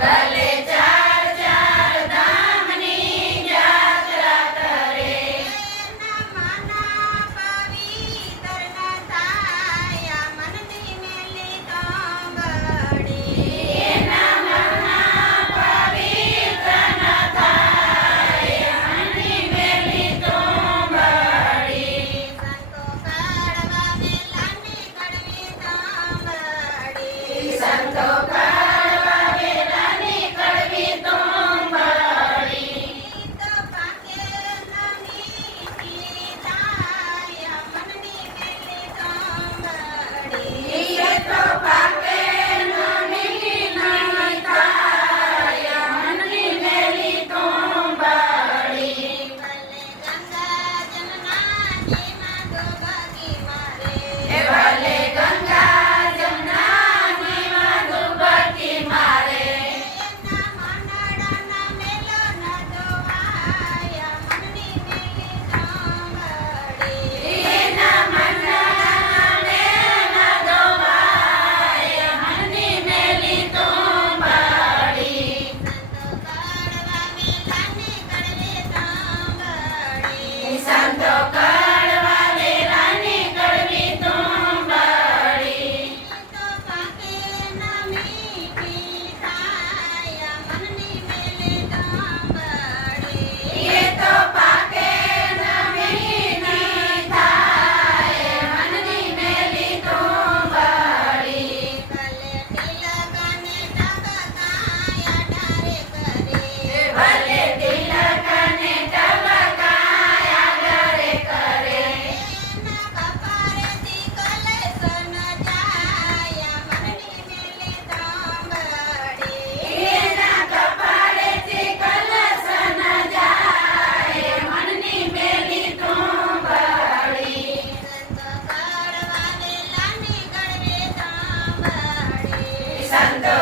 ભલે ચાર ચાર ધામની જાત્રા કરે. એના મના પવિત્ર ન થાય મનની મેલી કાંગડી. એના મનના પવિત્ર ન થાય મનની મેલી તોંબડી. સંતો કાઢવા વેલાની કડવી તાંબડી. સંતો કાઢવા વેલાની કડવી તોંબડી. તો પાકે નમી થાય મનની મેલી કાંગડી. એ તો પાકે ન મીઠી નહીં થાય મનની મેલી તોંબડી. ભલે ગંગા જમનાજીમાં ડૂબકી મારે. એ ભલે ગંગા જમનાજીમાં ડૂબકી મારે. એના મનડાના મેલો ન જોવાય મનની મેલી કાંગડી. એના મનને ન દોવાય મનની મેલી તોંબડી. સંતો કાઢવા વેલાની કડવી તાંબડી. સંતો કાઢવા વેલાની કડવી તોંબડી. તો પાકે ન મીઠી થાય મનની મેલી કાંગડી. એ તો પાકે ન મીઠી થાય મનની મેલી તોંબડી. ભલે તિલકને ટબકાયા ડારે કરે. ભલે તિલકને ટબકાયા ઘરે કરે. એના કપાળેથી કલેશ ન જાય મનની મેલી તાંબડી. એના કપાળેથી કલશ ન જાય મનની મેલી તોંબડી. સંતો કાઢવા વેલાની કડવી તાંબડી. સંતો